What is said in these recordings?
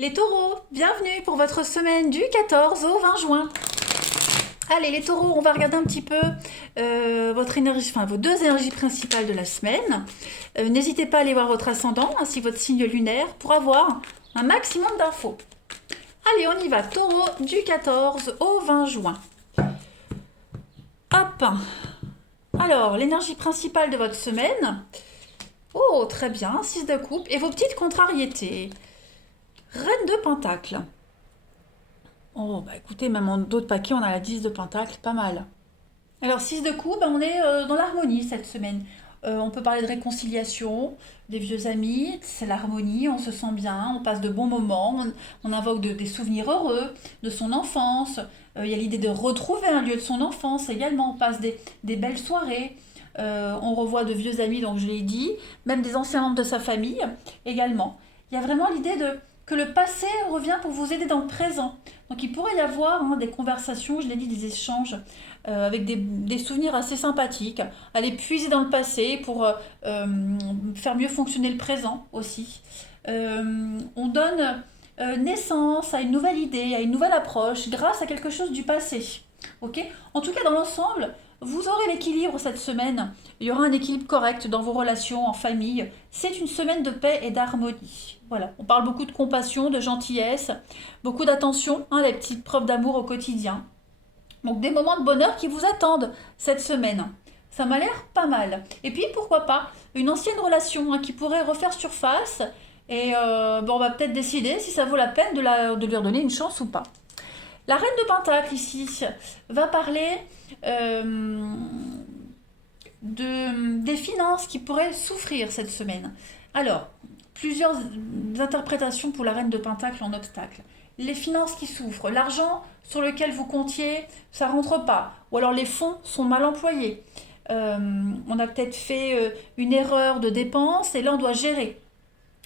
Les taureaux, bienvenue pour votre semaine du 14 au 20 juin. Allez les taureaux, on va regarder un petit peu votre énergie, enfin vos deux énergies principales de la semaine. N'hésitez pas à aller voir votre ascendant ainsi votre signe lunaire pour avoir un maximum d'infos. Allez, on y va, taureau du 14 au 20 juin. Hop. Alors, l'énergie principale de votre semaine. Oh, très bien, 6 de coupe. Et vos petites contrariétés. Reine de Pentacle. Oh, bah écoutez, même en d'autres paquets, on a la 10 de Pentacle, pas mal. Alors, 6 de coupe, on est dans l'harmonie cette semaine. On peut parler de réconciliation, des vieux amis, c'est l'harmonie, on se sent bien, on passe de bons moments, on invoque des souvenirs heureux de son enfance. Il y a l'idée de retrouver un lieu de son enfance également, on passe des belles soirées. On revoit de vieux amis, donc je l'ai dit, même des anciens membres de sa famille également. Il y a vraiment l'idée que le passé revient pour vous aider dans le présent. Donc il pourrait y avoir des conversations, je l'ai dit, des échanges avec des souvenirs assez sympathiques, aller puiser dans le passé pour faire mieux fonctionner le présent aussi. On donne naissance à une nouvelle idée, à une nouvelle approche grâce à quelque chose du passé. Ok. En tout cas, dans l'ensemble, vous aurez l'équilibre cette semaine. Il y aura un équilibre correct dans vos relations en famille. C'est une semaine de paix et d'harmonie. Voilà, on parle beaucoup de compassion, de gentillesse, beaucoup d'attention, les petites preuves d'amour au quotidien. Donc des moments de bonheur qui vous attendent cette semaine. Ça m'a l'air pas mal. Et puis pourquoi pas une ancienne relation qui pourrait refaire surface. Et on va peut-être décider si ça vaut la peine de lui redonner une chance ou pas. La reine de Pentacle ici va parler des finances qui pourraient souffrir cette semaine. Alors, plusieurs interprétations pour la reine de Pentacle en obstacle. Les finances qui souffrent, l'argent sur lequel vous comptiez, ça rentre pas, ou alors les fonds sont mal employés. On a peut-être fait une erreur de dépense et là on doit gérer.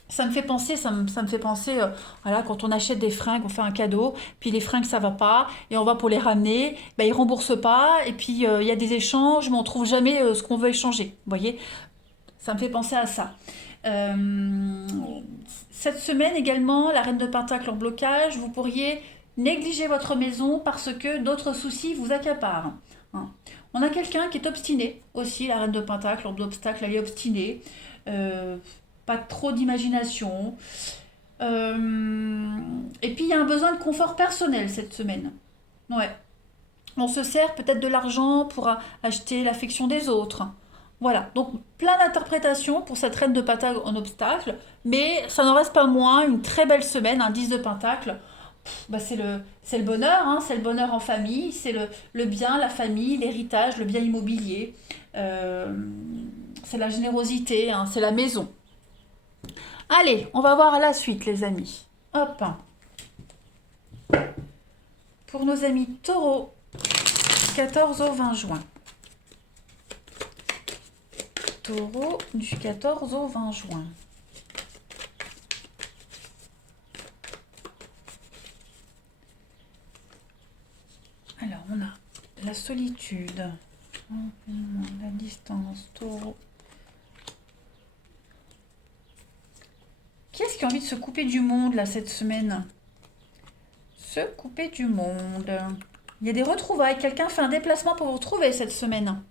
Ça me fait penser, voilà, quand on achète des fringues, on fait un cadeau, puis les fringues ça va pas, et on va pour les ramener, ben, ils remboursent pas, et puis il y a des échanges, mais on trouve jamais ce qu'on veut échanger. Vous voyez, ça me fait penser à ça. Euh, Cette semaine également, la reine de Pentacle en blocage, vous pourriez négliger votre maison parce que d'autres soucis vous accaparent. Hein. On a quelqu'un qui est obstiné aussi, la reine de Pentacle en obstacle, elle est obstinée. Euh, Pas trop d'imagination. Et puis il y a un besoin de confort personnel cette semaine. Ouais. On se sert peut-être de l'argent pour acheter l'affection des autres. Voilà, donc plein d'interprétations pour cette reine de Pentacle en obstacle, mais ça n'en reste pas moins une très belle semaine, un 10 de Pentacle. Bah c'est le bonheur, c'est le bonheur en famille, c'est le bien, la famille, l'héritage, le bien immobilier, Euh, c'est la générosité, c'est la maison. Allez, on va voir la suite, les amis. Hop. Pour nos amis taureaux, 14 au 20 juin. Taureau du 14 au 20 juin. Alors, on a la solitude, la distance, taureau. Qui est-ce qui a envie de se couper du monde, là, cette semaine? Se couper du monde. Il y a des retrouvailles. Quelqu'un fait un déplacement pour vous retrouver cette semaine.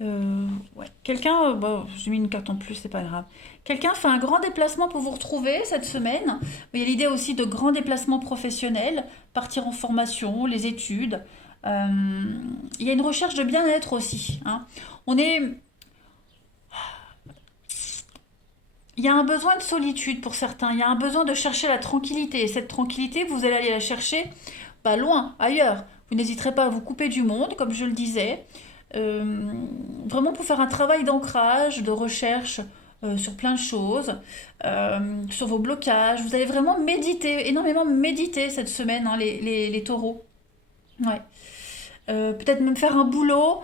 Ouais. Quelqu'un, bon, j'ai mis une carte en plus, c'est pas grave. Quelqu'un fait un grand déplacement pour vous retrouver cette semaine. Il y a l'idée aussi de grands déplacements professionnels, partir en formation, les études. Euh, il y a une recherche de bien-être aussi. On est, il y a un besoin de solitude pour certains. Il y a un besoin de chercher la tranquillité. Et cette tranquillité, vous allez aller la chercher loin, ailleurs. Vous n'hésiterez pas à vous couper du monde, comme je le disais. Euh, Vraiment pour faire un travail d'ancrage, de recherche sur plein de choses, sur vos blocages. Vous allez vraiment méditer, énormément méditer cette semaine, les taureaux. Ouais. Peut-être même faire un boulot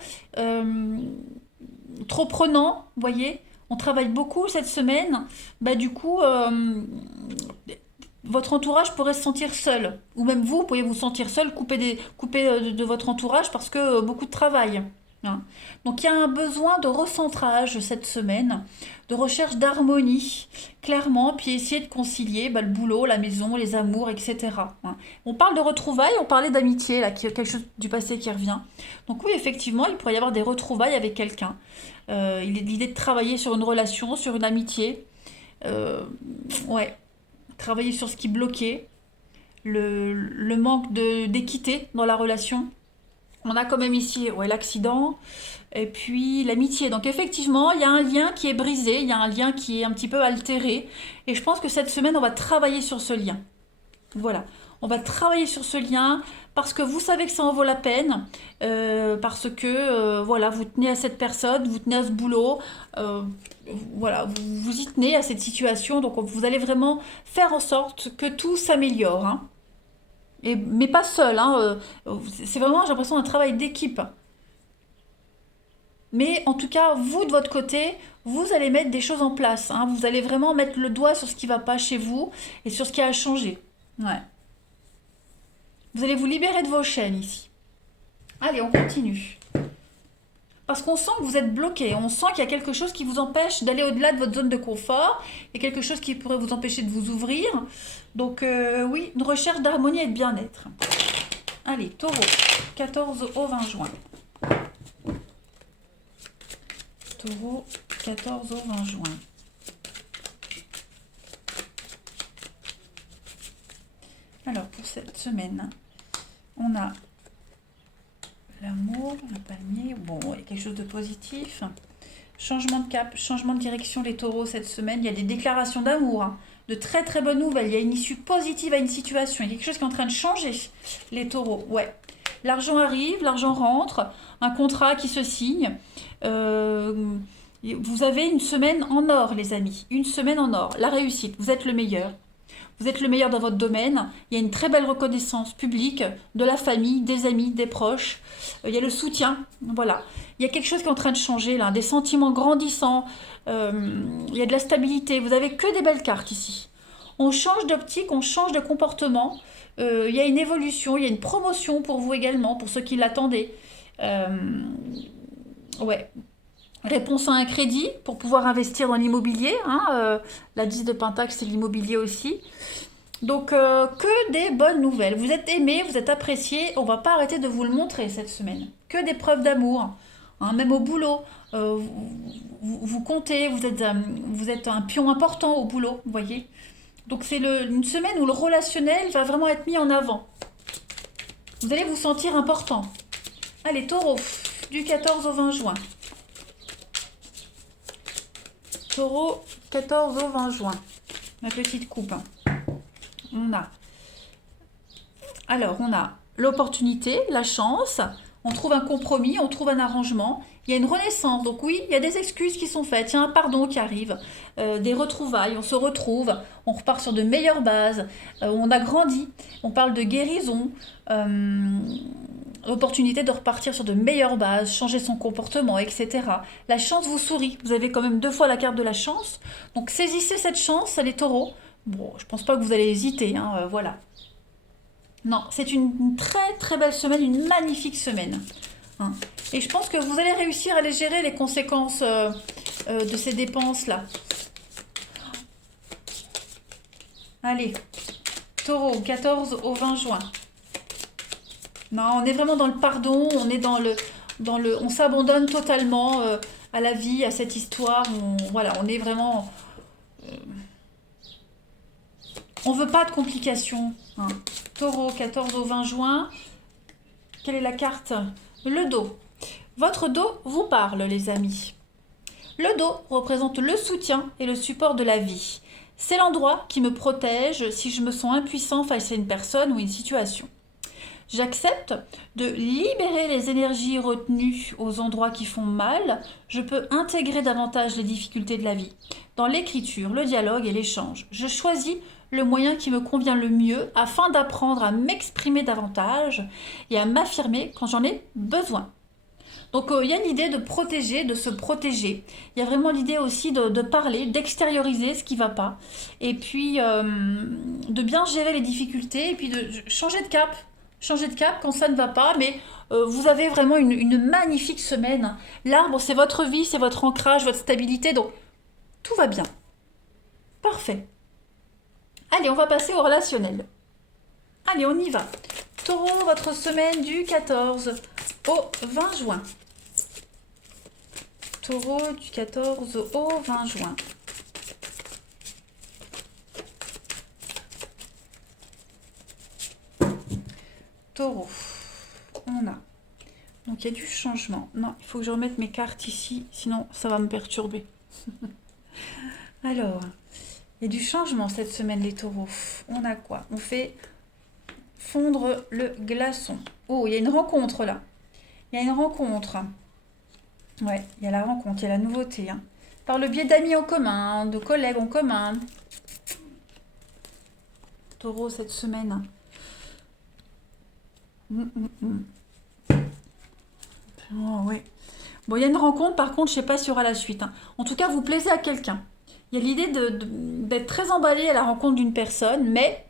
trop prenant, vous voyez. On travaille beaucoup cette semaine. Du coup, votre entourage pourrait se sentir seul. Ou même vous pourriez vous sentir seul, coupé de votre entourage parce que beaucoup de travail. hein. Donc il y a un besoin de recentrage cette semaine, de recherche d'harmonie, clairement, puis essayer de concilier le boulot, la maison, les amours, etc., hein. On parle de retrouvailles, on parlait d'amitié, là, quelque chose du passé qui revient. Donc oui, effectivement, il pourrait y avoir des retrouvailles avec quelqu'un. Il est l'idée de travailler sur une relation, sur une amitié. Euh, ouais, travailler sur ce qui bloquait, le manque d'équité dans la relation. On a quand même ici ouais, l'accident et puis l'amitié. Donc effectivement, il y a un lien qui est brisé, il y a un lien qui est un petit peu altéré. Et je pense que cette semaine, on va travailler sur ce lien. Voilà. On va travailler sur ce lien parce que vous savez que ça en vaut la peine, parce que voilà, vous tenez à cette personne, vous tenez à ce boulot, euh, voilà, vous y tenez à cette situation. Donc vous allez vraiment faire en sorte que tout s'améliore, hein. Mais pas seul, hein, c'est vraiment, j'ai l'impression, un travail d'équipe. Mais en tout cas, vous de votre côté, vous allez mettre des choses en place, hein. Vous allez vraiment mettre le doigt sur ce qui ne va pas chez vous et sur ce qui a changé. Ouais. Vous allez vous libérer de vos chaînes ici. Allez, on continue. Parce qu'on sent que vous êtes bloqué, on sent qu'il y a quelque chose qui vous empêche d'aller au-delà de votre zone de confort, il y a quelque chose qui pourrait vous empêcher de vous ouvrir. Donc oui, une recherche d'harmonie et de bien-être. Allez, taureau, 14 au 20 juin. Taureau, 14 au 20 juin. Alors, pour cette semaine, on a l'amour, le palmier. Bon, il y a quelque chose de positif. Changement de cap, changement de direction, les taureaux, cette semaine. Il y a des déclarations d'amour, hein, de très très bonnes nouvelles. Il y a une issue positive à une situation. Il y a quelque chose qui est en train de changer, les taureaux. Ouais. L'argent arrive, l'argent rentre, un contrat qui se signe. Vous avez une semaine en or, les amis. Une semaine en or. La réussite, vous êtes le meilleur. Vous êtes le meilleur dans votre domaine. Il y a une très belle reconnaissance publique de la famille, des amis, des proches. Il y a le soutien. Voilà. Il y a quelque chose qui est en train de changer là. Des sentiments grandissants. Il y a de la stabilité. Vous avez que des belles cartes ici. On change d'optique, on change de comportement. Il y a une évolution, il y a une promotion pour vous également, pour ceux qui l'attendaient. Ouais. Réponse à un crédit pour pouvoir investir dans l'immobilier, hein, la 10 de Pentacle, c'est l'immobilier aussi. Donc, que des bonnes nouvelles. Vous êtes aimé, vous êtes apprécié. On va pas arrêter de vous le montrer cette semaine. Que des preuves d'amour, hein, même au boulot. Vous comptez, vous êtes un pion important au boulot, vous voyez. Donc, c'est une semaine où le relationnel va vraiment être mis en avant. Vous allez vous sentir important. Allez, taureau, du 14 au 20 juin. Taureau, 14 au 20 juin. Ma petite coupe, hein. On a l'opportunité, la chance, on trouve un compromis, on trouve un arrangement, il y a une renaissance. Donc oui, il y a des excuses qui sont faites, il y a un pardon qui arrive, des retrouvailles, on se retrouve, on repart sur de meilleures bases, on a grandi, on parle de guérison, opportunité de repartir sur de meilleures bases, changer son comportement, etc. La chance vous sourit, vous avez quand même 2 fois la carte de la chance, donc saisissez cette chance, les taureaux. Bon, je pense pas que vous allez hésiter, hein, voilà. Non, c'est une très très belle semaine, une magnifique semaine, hein. Et je pense que vous allez réussir à les gérer, les conséquences de ces dépenses-là. Allez, taureau, 14 au 20 juin. Non, on est vraiment dans le pardon, on est on s'abandonne totalement à la vie, à cette histoire. Voilà, on est vraiment, on veut pas de complications, hein. Taureau, 14 au 20 juin. Quelle est la carte? Le dos. Votre dos vous parle, les amis. Le dos représente le soutien et le support de la vie. C'est l'endroit qui me protège si je me sens impuissant face à une personne ou une situation. J'accepte de libérer les énergies retenues aux endroits qui font mal. Je peux intégrer davantage les difficultés de la vie dans l'écriture, le dialogue et l'échange. Je choisis le moyen qui me convient le mieux afin d'apprendre à m'exprimer davantage et à m'affirmer quand j'en ai besoin. Donc il y a l'idée de protéger, de se protéger. Il y a vraiment l'idée aussi de parler, d'extérioriser ce qui ne va pas. Et puis de bien gérer les difficultés et puis de changer de cap. changer de cap quand ça ne va pas, mais vous avez vraiment une magnifique semaine. L'arbre, c'est votre vie, c'est votre ancrage, votre stabilité, donc tout va bien. Parfait. Allez, on va passer au relationnel. Allez, on y va. Taureau, votre semaine du 14 au 20 juin. Taureau du 14 au 20 juin. Taureau, on a. Donc il y a du changement. Non, il faut que je remette mes cartes ici, sinon ça va me perturber. Alors, il y a du changement cette semaine, les taureaux. On a quoi? On fait fondre le glaçon. Oh, il y a une rencontre là. Il y a une rencontre. Ouais, il y a la rencontre, il y a la nouveauté. Hein. Par le biais d'amis en commun, de collègues en commun. Taureau cette semaine. Oh, ouais. Bon, il y a une rencontre, par contre, je sais pas s'il y aura la suite. Hein. En tout cas, vous plaisez à quelqu'un. Il y a l'idée d'être très emballé à la rencontre d'une personne, mais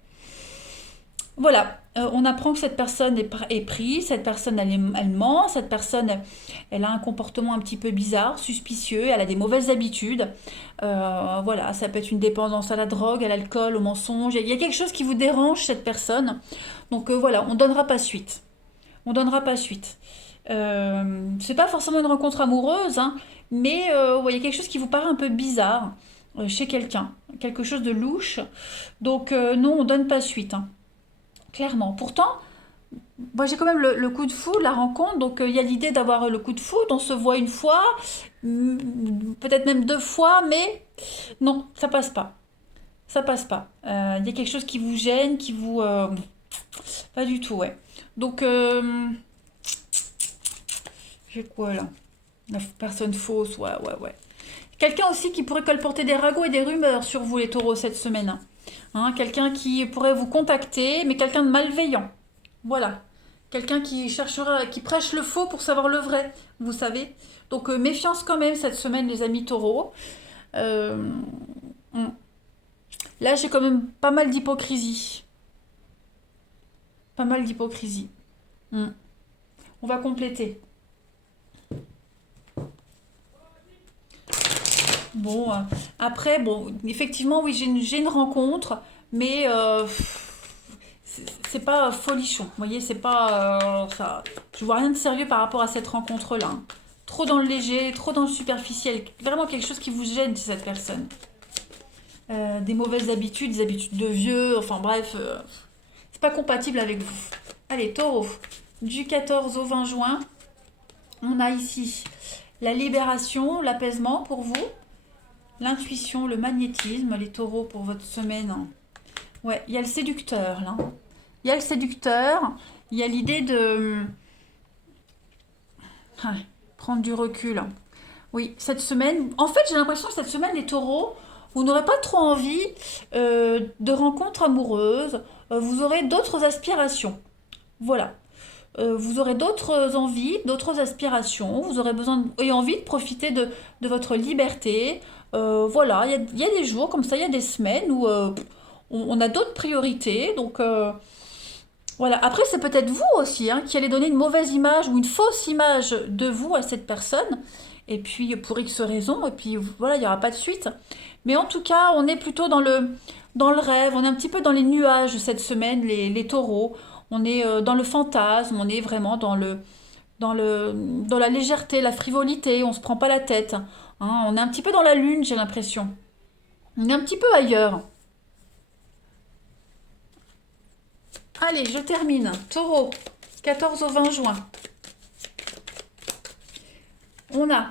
voilà, on apprend que cette personne est prise, cette personne elle ment, cette personne elle a un comportement un petit peu bizarre, suspicieux, elle a des mauvaises habitudes. Voilà, ça peut être une dépendance à la drogue, à l'alcool, au mensonge. Il y a quelque chose qui vous dérange cette personne. Donc voilà, on donnera pas suite. On donnera pas suite. C'est pas forcément une rencontre amoureuse, hein, mais ouais, il y a quelque chose qui vous paraît un peu bizarre chez quelqu'un, quelque chose de louche. Donc non, on donne pas suite. Hein. Clairement. Pourtant, moi j'ai quand même le coup de foudre, la rencontre, donc il y a l'idée d'avoir le coup de foudre, on se voit une fois, peut-être même deux fois, mais non, ça passe pas. Ça passe pas. Il y a quelque chose qui vous gêne, qui vous... pas du tout, ouais. Donc, j'ai quoi là? La personne fausse, ouais, ouais, ouais. Quelqu'un aussi qui pourrait colporter des ragots et des rumeurs sur vous, les taureaux, cette semaine. Hein, quelqu'un qui pourrait vous contacter, mais quelqu'un de malveillant. Voilà. Quelqu'un qui cherchera, qui prêche le faux pour savoir le vrai, vous savez. Donc méfiance quand même cette semaine, les amis taureaux. Euh, hmm. Là, j'ai quand même pas mal d'hypocrisie. Pas mal d'hypocrisie. Hmm. On va compléter. Bon, après, bon, effectivement, oui, j'ai une rencontre, mais c'est pas folichon. Vous voyez, c'est pas ça. Je vois rien de sérieux par rapport à cette rencontre-là. Hein. Trop dans le léger, trop dans le superficiel. Vraiment quelque chose qui vous gêne chez cette personne. Des mauvaises habitudes, des habitudes de vieux, enfin bref, c'est pas compatible avec vous. Allez, taureau, du 14 au 20 juin, on a ici la libération, l'apaisement pour vous. L'intuition, le magnétisme, les taureaux pour votre semaine. Ouais, il y a le séducteur là. Il y a le séducteur, il y a l'idée de prendre du recul. Oui, cette semaine, en fait j'ai l'impression que cette semaine les taureaux, vous n'aurez pas trop envie de rencontres amoureuses, vous aurez d'autres aspirations. Voilà. Vous aurez d'autres envies, d'autres aspirations, vous aurez besoin et envie de profiter de votre liberté. Voilà, il y a des jours comme ça, il y a des semaines où on a d'autres priorités. Donc voilà, après c'est peut-être vous aussi hein, qui allez donner une mauvaise image ou une fausse image de vous à cette personne. Et puis pour X raisons, et puis voilà, il n'y aura pas de suite. Mais en tout cas, on est plutôt dans le rêve, on est un petit peu dans les nuages cette semaine, les taureaux. On est dans le fantasme, on est vraiment dans la légèreté, la frivolité, on se prend pas la tête. Hein, on est un petit peu dans la lune, j'ai l'impression. On est un petit peu ailleurs. Allez, je termine. Taureau, 14 au 20 juin. On a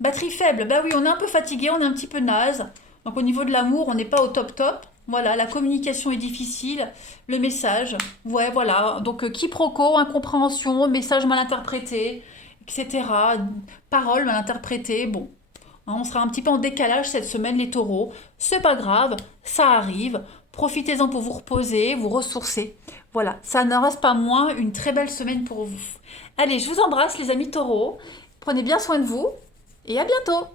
batterie faible. Bah oui, on est un peu fatigué, on est un petit peu naze. Donc au niveau de l'amour, on n'est pas au top top. Voilà, la communication est difficile, le message, ouais, voilà. Donc quiproquo, incompréhension, message mal interprété, etc. Paroles mal interprétées, bon. Hein, on sera un petit peu en décalage cette semaine, les taureaux. C'est pas grave, ça arrive. Profitez-en pour vous reposer, vous ressourcer. Voilà, ça n'en reste pas moins une très belle semaine pour vous. Allez, je vous embrasse, les amis taureaux. Prenez bien soin de vous et à bientôt!